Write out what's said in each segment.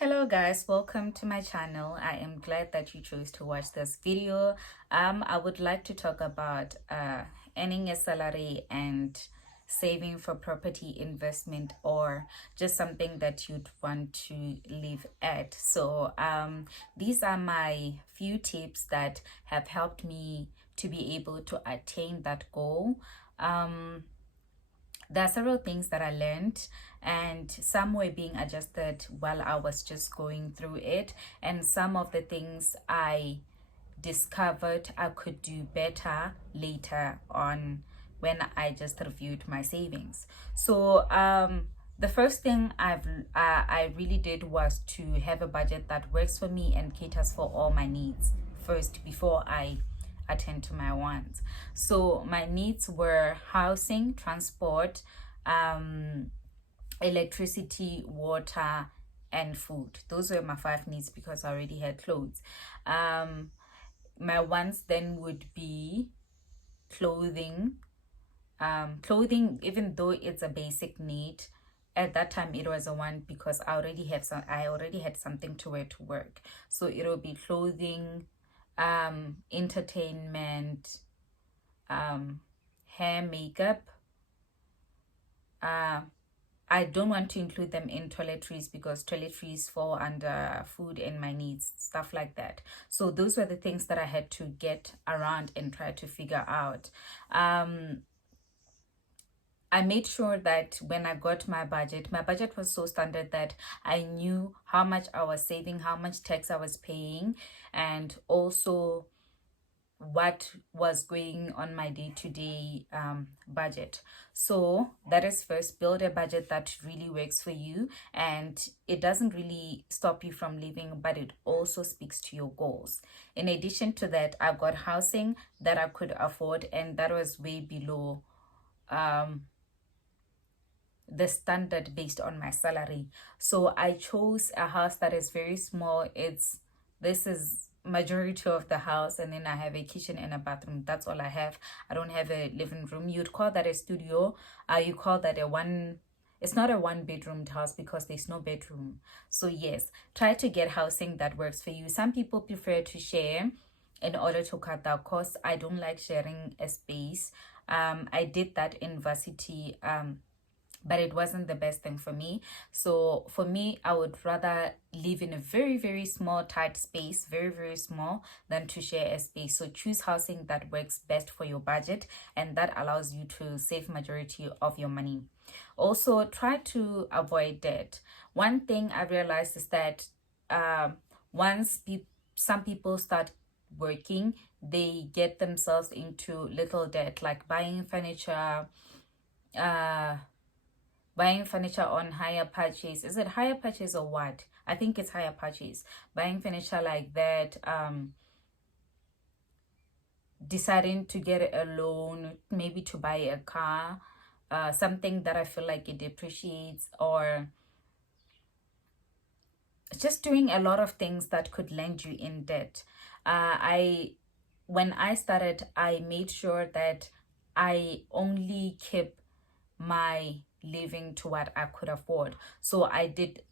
Hello guys, welcome to my channel. I am glad that you chose to watch this video. I would like to talk about earning a salary and saving for property investment, or just something that you'd want to live at. These are my few tips that have helped me to be able to attain that goal. There are several things that I learned, and some were being adjusted while I was just going through it, and some of the things I discovered I could do better later on when I just reviewed my savings. The first thing I really did was to have a budget that works for me and caters for all my needs first before I attend to my wants. So my needs were housing, transport, electricity, water, and food. Those were my 5 needs because I already had clothes. My wants then would be clothing. Clothing, even though it's a basic need, at that time it was a want because I already had something to wear to work. So it'll be clothing, entertainment, hair, makeup. I don't want to include them in toiletries because toiletries fall under food and my needs, stuff like that. So those were the things that I had to get around and try to figure out. I made sure that when I got my budget was so standard that I knew how much I was saving, how much tax I was paying, and also what was going on my day-to-day budget. So that is first, build a budget that really works for you, and it doesn't really stop you from living, but it also speaks to your goals. In addition to that, I got housing that I could afford, and that was way below the standard based on my salary. So I chose a house that is very small. This is majority of the house, and then I have a kitchen and a bathroom. That's all I have. I don't have a living room. You'd call that a studio. You call that it's not a one-bedroom house because there's no bedroom. So yes, try to get housing that works for you. Some people prefer to share in order to cut down costs. I don't like sharing a space. I did that in varsity, but it wasn't the best thing for me. So for me, I would rather live in a very, very small, tight space, very, very small, than to share a space. So choose housing that works best for your budget, and that allows you to save majority of your money. Also, try to avoid debt. One thing I realized is that once some people start working, they get themselves into little debt, like buying furniture on hire purchase. Is it hire purchase or what? I think it's hire purchase. Buying furniture like that, deciding to get a loan, maybe to buy a car, something that I feel like it depreciates, or just doing a lot of things that could land you in debt. When I started, I made sure that I only kept my living to what I could afford. So I did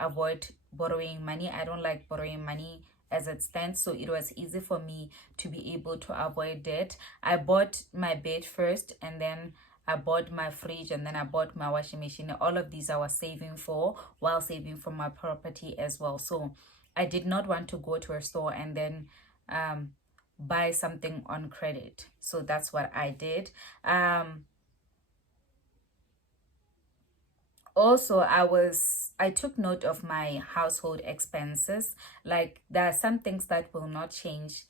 avoid borrowing money. I don't like borrowing money as it stands, so it was easy for me to be able to avoid debt. I bought my bed first, and then I bought my fridge, and then I bought my washing machine. All of these I was saving for while saving for my property as well. So I did not want to go to a store and then buy something on credit. So that's what I did. Also, I took note of my household expenses. Like, there are some things that will not change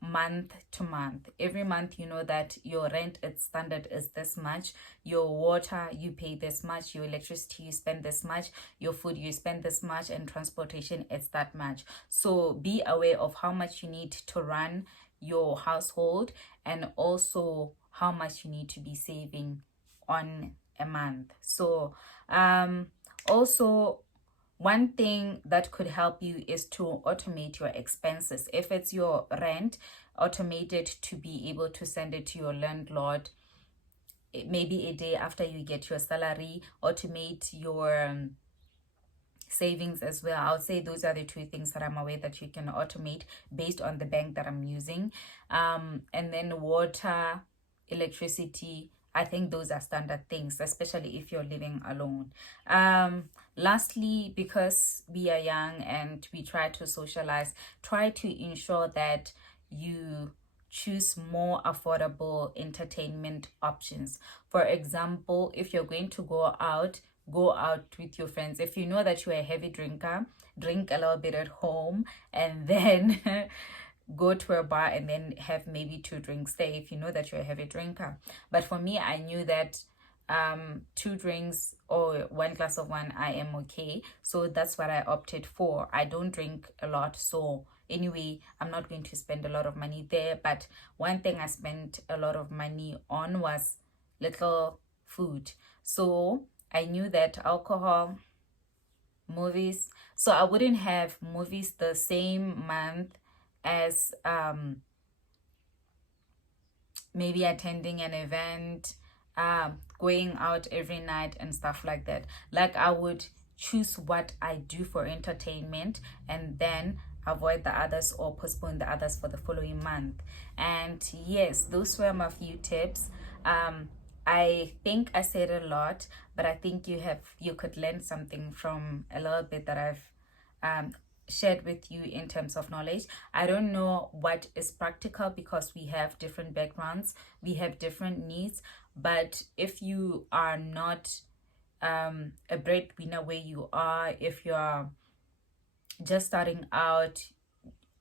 month to month. Every month, you know that your rent, its standard is this much, your water you pay this much, your electricity you spend this much, your food you spend this much, and transportation it's that much. So be aware of how much you need to run your household, and also how much you need to be saving on a month. So also, one thing that could help you is to automate your expenses. If it's your rent, automate it to be able to send it to your landlord maybe a day after you get your salary. Automate your savings as well. I would say those are the two things that I'm aware that you can automate based on the bank that I'm using. And then water, electricity, I think those are standard things, especially if you're living alone. Lastly, because we are young and we try to socialize, try to ensure that you choose more affordable entertainment options. For example, if you're going to go out with your friends. If you know that you're a heavy drinker, drink a little bit at home and then go to a bar and then have maybe 2 drinks there if you know that you're a heavy drinker. But for me, I knew that 2 drinks or 1 glass of wine, I am okay. So that's what I opted for. I don't drink a lot, so anyway, I'm not going to spend a lot of money there. But one thing I spent a lot of money on was little food. So I knew that alcohol, movies, so I wouldn't have movies the same month as maybe attending an event, going out every night and stuff like that. Like, I would choose what I do for entertainment and then avoid the others or postpone the others for the following month. And yes, those were my few tips. I think I said a lot, but I think you could learn something from a little bit that I've shared with you in terms of knowledge. I don't know what is practical because we have different backgrounds, we have different needs. But if you are not a breadwinner where you are, if you are just starting out,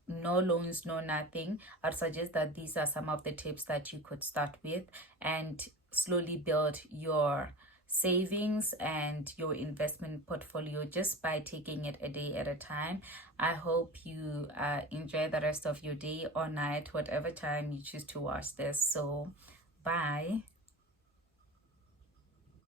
no loans, no nothing, I'd suggest that these are some of the tips that you could start with and slowly build your savings and your investment portfolio just by taking it a day at a time. I hope you enjoy the rest of your day or night, whatever time you choose to watch this. So bye.